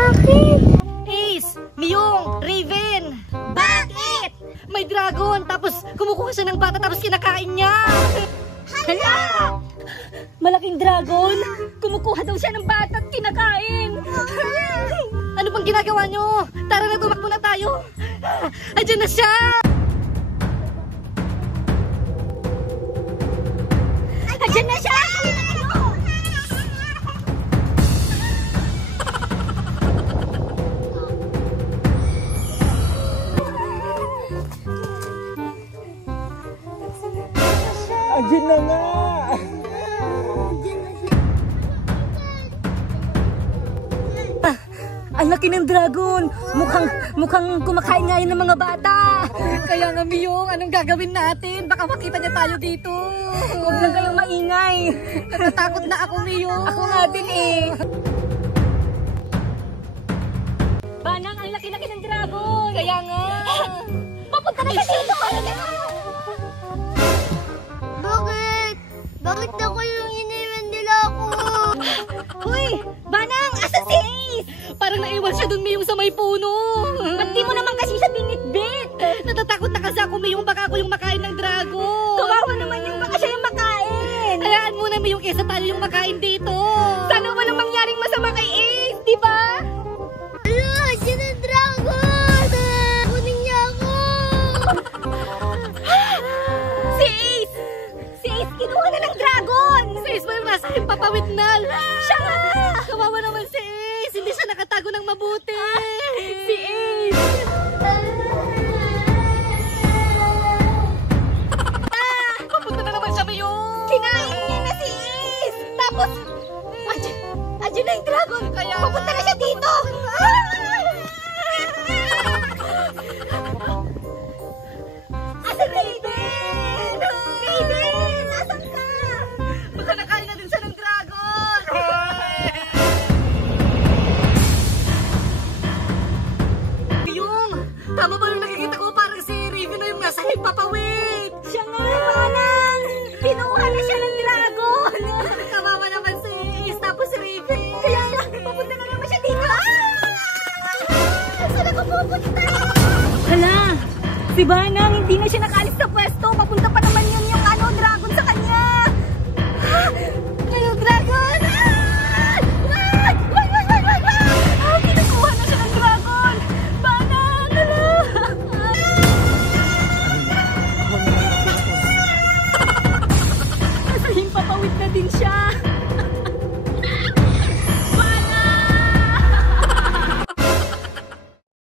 Bakit? Ace, Miyong, Raven. Bakit? May dragon, tapos kumukuha siya ng bata, tapos kinakain niya. Hala! Malaking dragon, kumukuha daw siya ng bata at kinakain. Ano bang ginagawa niyo? Tara na, tumakbo na tayo. Andiyan na siya. Andiyan na siya! Andiyan na nga! Ang laki ng dragon. Mukhang kumakain nga yun ng mga bata. Kaya nga, Miyong, anong gagawin natin? Baka makita niya tayo dito. Huwag lang kayong maingay. Natatakot na ako, Miyong. Ako nga din eh. Banang, ang laki-laki ng dragon. Kaya nga. Papunta na siya dito! Bakit? Bakit ako yung iniwan nila ako? Uy, Banang, asan si Ace? Parang naiwan siya dun, Miyong, sa may puno. Ba't di mo naman kasi siya binitbit? Natatakot na kasi ako, Miyong, baka ako yung makain ng dragon. Kawawa naman yung baka siya yung makain. Hayaan mo na, Miyong, kesa tayo yung makain dito. Sana walang mangyaring masama kay Ace, di ba? Ala, dyan ang dragon! Kunin niya ako! Si Ace! Si Ace, kinuha na ng dragon! Si Ace ba yung nasa himpapawid na? Siya nga! Kawawa naman si Ace! Hindi siya nakatago ng mabuti! Si Ace! Papunta na naman siya, Miyong! Kinain niya na si Ace! Tapos, andyan na yung dragon! Kaya Papunta na siya dito! Asan Raven? Raven! Asan ka? Baka nakain na din siya ng dragon! Miyong! Tama ba yung nakikita ko? Parang si Raven na yung nasa himpapawid! Siya nga! Manang! Kinuha na siya ng dragon! Kawawa naman si Ace tapos si Raven! Kaya lang, papunta na naman siya dito! Saan ako pupunta? Hala! Si Banang, hindi na siya nakaalis sa pwesto. Papunta pa naman yun yung dragon sa kanya. Ano, dragon? Wag! Wag! Wag! Wag! Wag! Wag! Kinukuha na siya ng dragon. Banang! Hala! Nasa himpapawid na din siya.